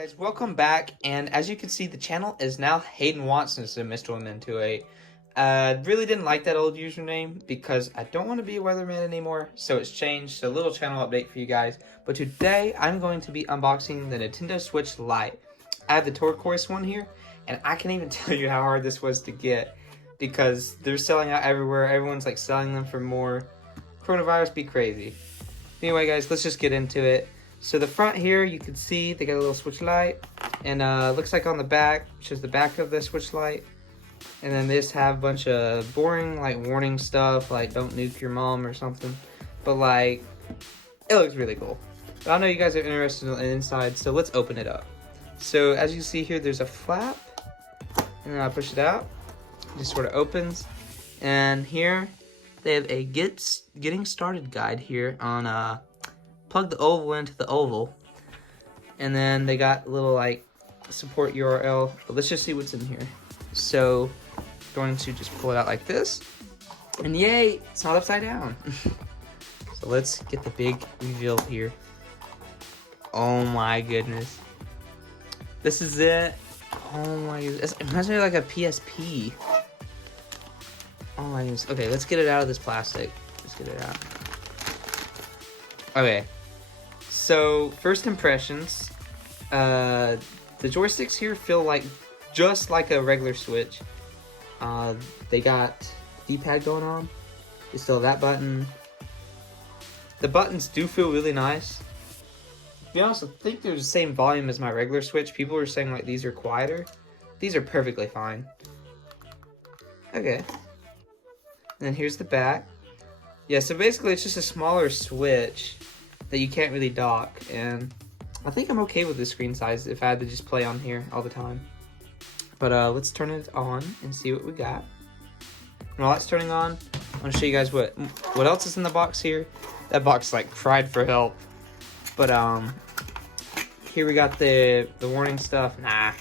Guys, welcome back, and as you can see, the channel is now Hayden Watson instead of Mr. Lamentoe. Really didn't like that old username because I don't want to be a weatherman anymore, so it's changed. So a little channel update for you guys. But today, I'm going to be unboxing the Nintendo Switch Lite. I have the turquoise one here, and I can't even tell you how hard this was to get because they're selling out everywhere. Everyone's like selling them for more. Coronavirus be crazy. Anyway, guys, let's just get into it. So the front here, you can see they got a little Switch Lite, and looks like on the back, which is the back of the Switch Lite. And then they just have a bunch of boring, like, warning stuff, like don't nuke your mom or something. But like, it looks really cool. But I know you guys are interested in the inside, so let's open it up. So as you see here, there's a flap, and then I push it out. It just sort of opens, and here they have a getting started guide here on plug the oval into the oval, and then they got a little like support URL, but let's just see what's in here. So going to just pull it out like this, and yay, it's not upside down. So let's get the big reveal here. Oh my goodness, this is it. Oh my goodness, it reminds me of like a PSP. Oh my goodness. Okay, let's get it out of this plastic. Let's get it out. Okay, so first impressions, the joysticks here feel like just like a regular Switch. They got D-pad going on. They still have that button. The buttons do feel really nice. To be honest, I think they're the same volume as my regular Switch. People were saying like these are quieter. These are perfectly fine. Okay. And then here's the back. Yeah, so basically it's just a smaller Switch that you can't really dock, and I think I'm okay with the screen size if I had to just play on here all the time. But let's turn it on and see what we got. And while that's turning on, I want to show you guys what else is in the box here. That box like cried for help. But here we got the warning stuff. Nah.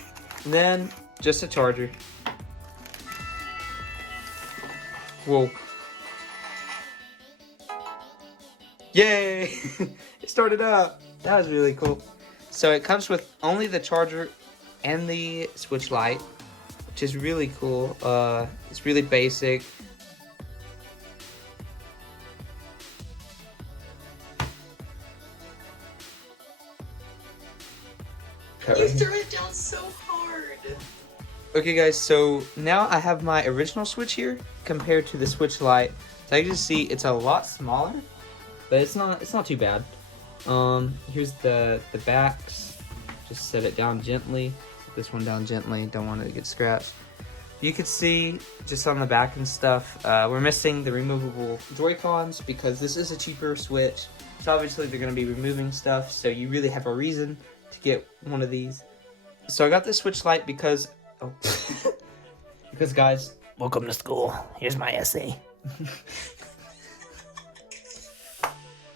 And then just a charger. Whoa. Yay! It started up. That was really cool. So it comes with only the charger and the Switch Lite, which is really cool. It's really basic. You threw it down so hard. Okay guys, so now I have my original Switch here compared to the Switch Lite. So I can just see it's a lot smaller, but it's not too bad. Here's the backs. Just set it down gently. Set this one down gently. Don't want it to get scratched. You can see just on the back and stuff, we're missing the removable Joy-Cons because this is a cheaper Switch. So obviously they're going to be removing stuff, so you really have a reason to get one of these. So I got this Switch Lite because, because guys, welcome to school. Here's my essay.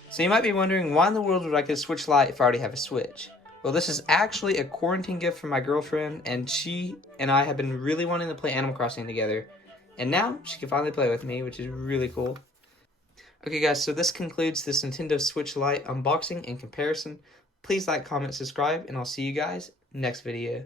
So you might be wondering, why in the world would I get a Switch Lite if I already have a Switch? Well, this is actually a quarantine gift from my girlfriend, and she and I have been really wanting to play Animal Crossing together. And now she can finally play with me, which is really cool. Okay guys, so this concludes this Nintendo Switch Lite unboxing and comparison. Please like, comment, subscribe, and I'll see you guys next video.